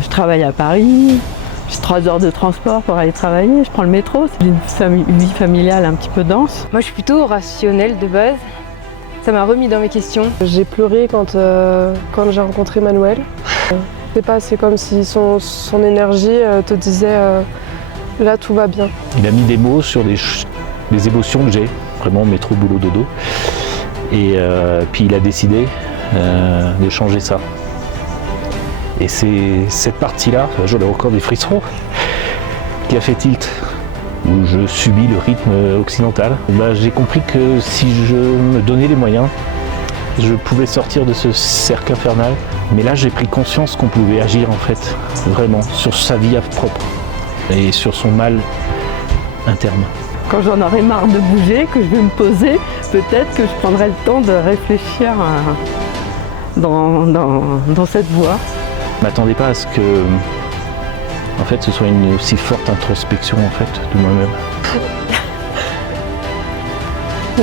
Je travaille à Paris, j'ai 3 heures de transport pour aller travailler, je prends le métro. J'ai une vie familiale un petit peu dense. Moi je suis plutôt rationnelle de base. Ça m'a remis dans mes questions. J'ai pleuré quand j'ai rencontré Manuel. Je sais pas, c'est comme si son énergie te disait là tout va bien. Il a mis des mots sur des émotions que j'ai, vraiment métro, boulot, dodo. Et puis il a décidé de changer ça. Et c'est cette partie-là, j'en ai encore des frissons, qui a fait tilt, où je subis le rythme occidental. J'ai compris que si je me donnais les moyens, je pouvais sortir de ce cercle infernal. Mais là, j'ai pris conscience qu'on pouvait agir en fait, vraiment, sur sa vie propre et sur son mal interne. Quand j'en aurai marre de bouger, que je vais me poser, peut-être que je prendrai le temps de réfléchir dans cette voie. Je ne m'attendais pas à ce que en fait, ce soit une aussi forte introspection en fait, de moi-même.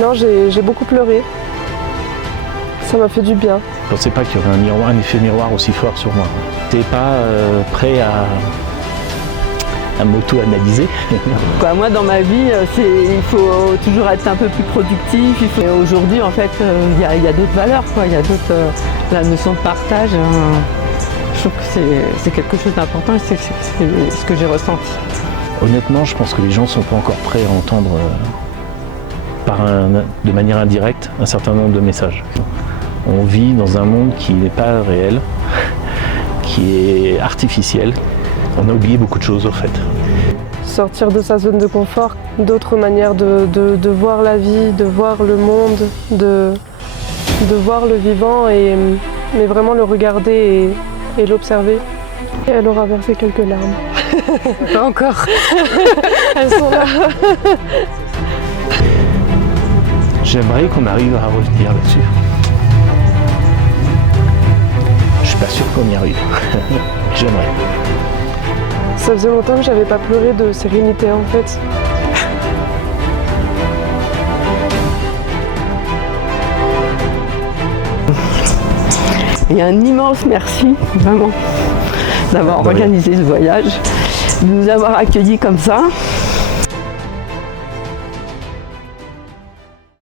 Non, j'ai beaucoup pleuré. Ça m'a fait du bien. Je ne pensais pas qu'il y aurait un effet miroir aussi fort sur moi. Je n'étais pas prêt à m'auto-analyser. Moi, dans ma vie, il faut toujours être un peu plus productif. Aujourd'hui, en fait, il y a d'autres valeurs, quoi. Il y a d'autres, la notion de partage. Je trouve que c'est quelque chose d'important et c'est ce que j'ai ressenti. Honnêtement, je pense que les gens ne sont pas encore prêts à entendre de manière indirecte un certain nombre de messages. On vit dans un monde qui n'est pas réel, qui est artificiel. On a oublié beaucoup de choses en fait. Sortir de sa zone de confort, d'autres manières de voir la vie, de voir le monde, de voir le vivant, mais vraiment le regarder et l'observer. Et elle aura versé quelques larmes. Pas encore. Elles sont là. J'aimerais qu'on arrive à revenir là-dessus. Je suis pas sûr qu'on y arrive. J'aimerais. Ça faisait longtemps que j'avais pas pleuré de sérénité en fait. Et un immense merci, vraiment, d'avoir organisé ce voyage, de nous avoir accueillis comme ça.